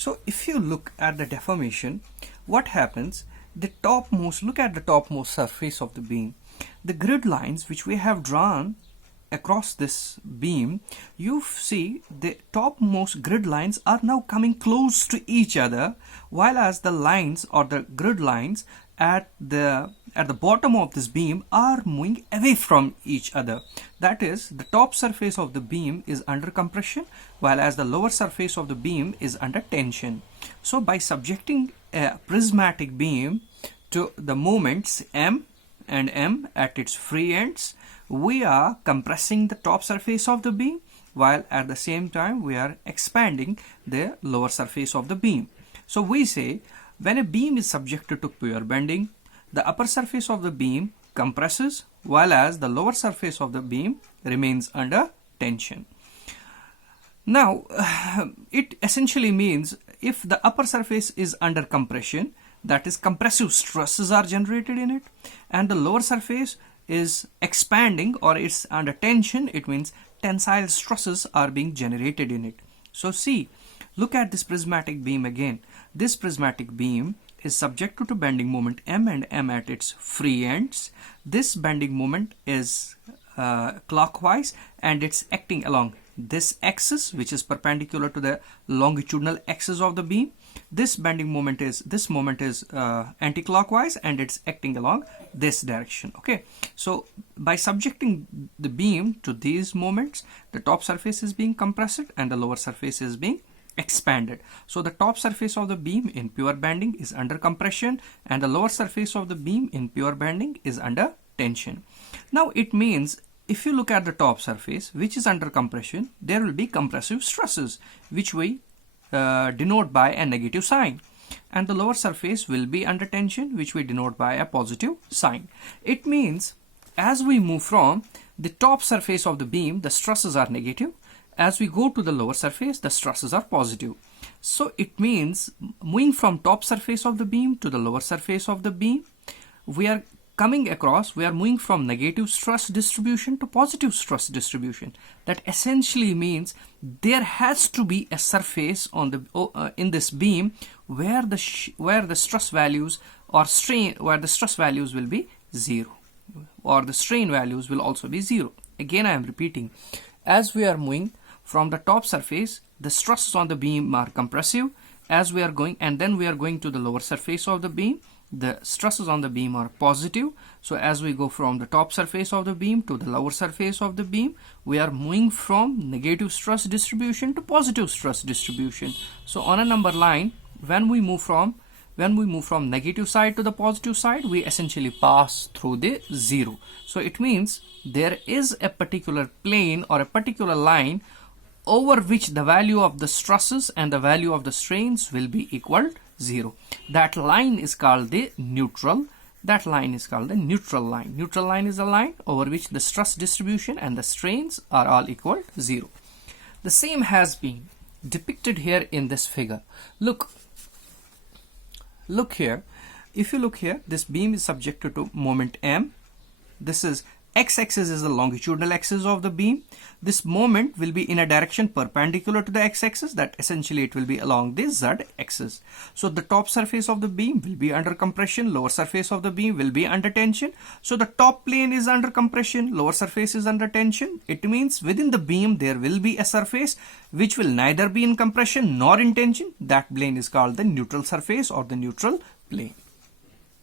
So if you look at the deformation, what happens? Look at the topmost surface of the beam. The grid lines which we have drawn across this beam, you see the topmost grid lines are now coming close to each other, while as the lines or the grid lines at the bottom of this beam are moving away from each other. That is, the top surface of the beam is under compression, while as the lower surface of the beam is under tension. So by subjecting a prismatic beam to the moments M and M at its free ends, we are compressing the top surface of the beam, while at the same time we are expanding the lower surface of the beam. So we say, when a beam is subjected to pure bending, the upper surface of the beam compresses, while as the lower surface of the beam remains under tension. Now, it essentially means if the upper surface is under compression, that is, compressive stresses are generated in it, and the lower surface is expanding or it's under tension, it means tensile stresses are being generated in it. So see, look at this prismatic beam again. This prismatic beam is subjected to bending moment M and M at its free ends. This bending moment is clockwise and it's acting along this axis, which is perpendicular to the longitudinal axis of the beam. This moment is anti-clockwise and it's acting along this direction. Okay, so by subjecting the beam to these moments, the top surface is being compressed and the lower surface is being expanded. So the top surface of the beam in pure bending is under compression and the lower surface of the beam in pure bending is under tension. Now it means if you look at the top surface which is under compression, there will be compressive stresses which we denote by a negative sign, and the lower surface will be under tension which we denote by a positive sign. It means as we move from the top surface of the beam, the stresses are negative. As we go to the lower surface, the stresses are positive. So it means moving from top surface of the beam to the lower surface of the beam, we are moving from negative stress distribution to positive stress distribution. That essentially means there has to be a surface on the in this beam where the stress values or the stress values will be 0, or the strain values will also be 0. Again, I am repeating, as we are moving from the top surface, the stresses on the beam are compressive. As we are going, and then we are going to the lower surface of the beam, the stresses on the beam are positive. So as we go from the top surface of the beam to the lower surface of the beam, we are moving from negative stress distribution to positive stress distribution. So on a number line, when we move from negative side to the positive side, we essentially pass through the 0. So it means there is a particular plane or a particular line over which the value of the stresses and the value of the strains will be equal 0. That line is called the neutral. That line is called the neutral line. Neutral line is a line over which the stress distribution and the strains are all equal 0. The same has been depicted here in this figure. Look here. If you look here, this beam is subjected to moment M. This is x-axis is the longitudinal axis of the beam. This moment will be in a direction perpendicular to the x-axis, that essentially it will be along the z-axis. So the top surface of the beam will be under compression, lower surface of the beam will be under tension. So the top plane is under compression, lower surface is under tension. It means within the beam there will be a surface which will neither be in compression nor in tension. That plane is called the neutral surface or the neutral plane.